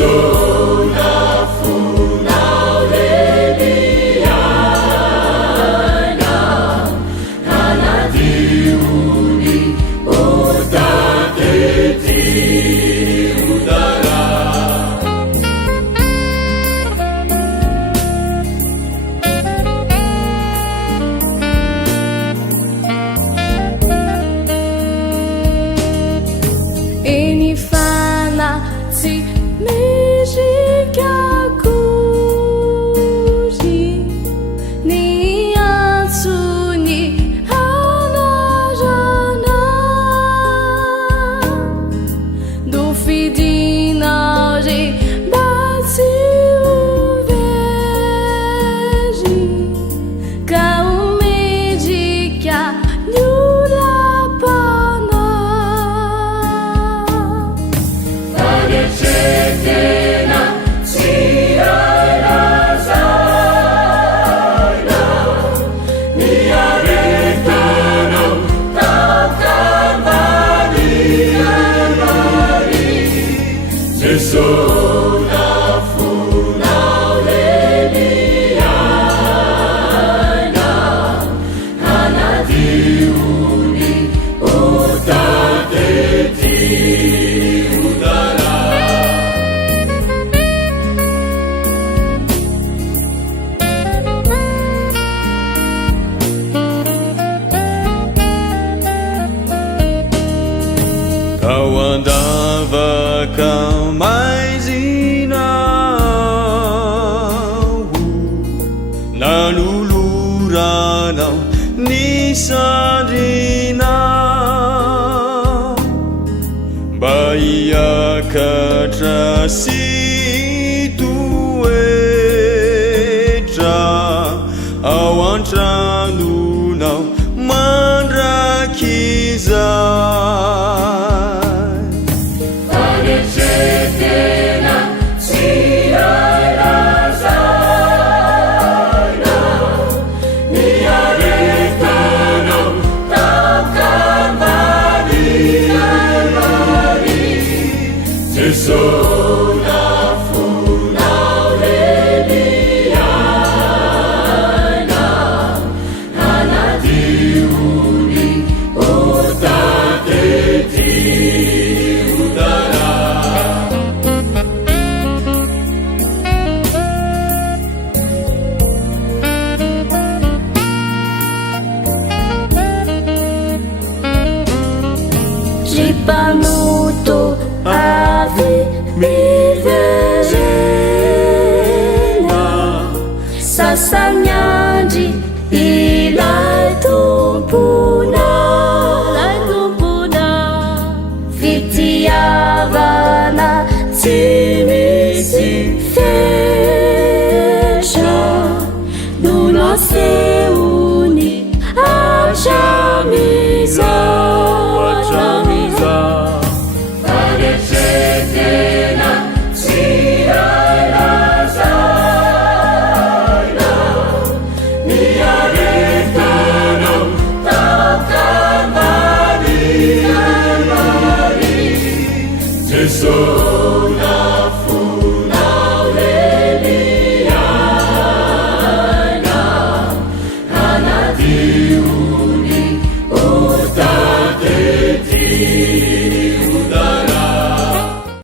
sola funaueliana anadiuni otaketi udara Eny fanatsy mizikakozy ny antsony anarana do fidina re mba tsy hovery ka omedrika ny olapana Tena siarazana miaretano takavalianari Jesola funaueliana anadiuni otaketi udara Tao andavaka maizinao nanoloranao ny sandrinao mba hiakatra sy toetra ao antranonao mandrakizay Tena siarazana miaretano takavalianari Jesola funaueliana anadiuni otaketi udara Tripanoto avy miverena sasany andry ilay tompona fitiavana tsy misy fetra no nasehony hatramizao Tena siarazana miaretano takavalianari Jesola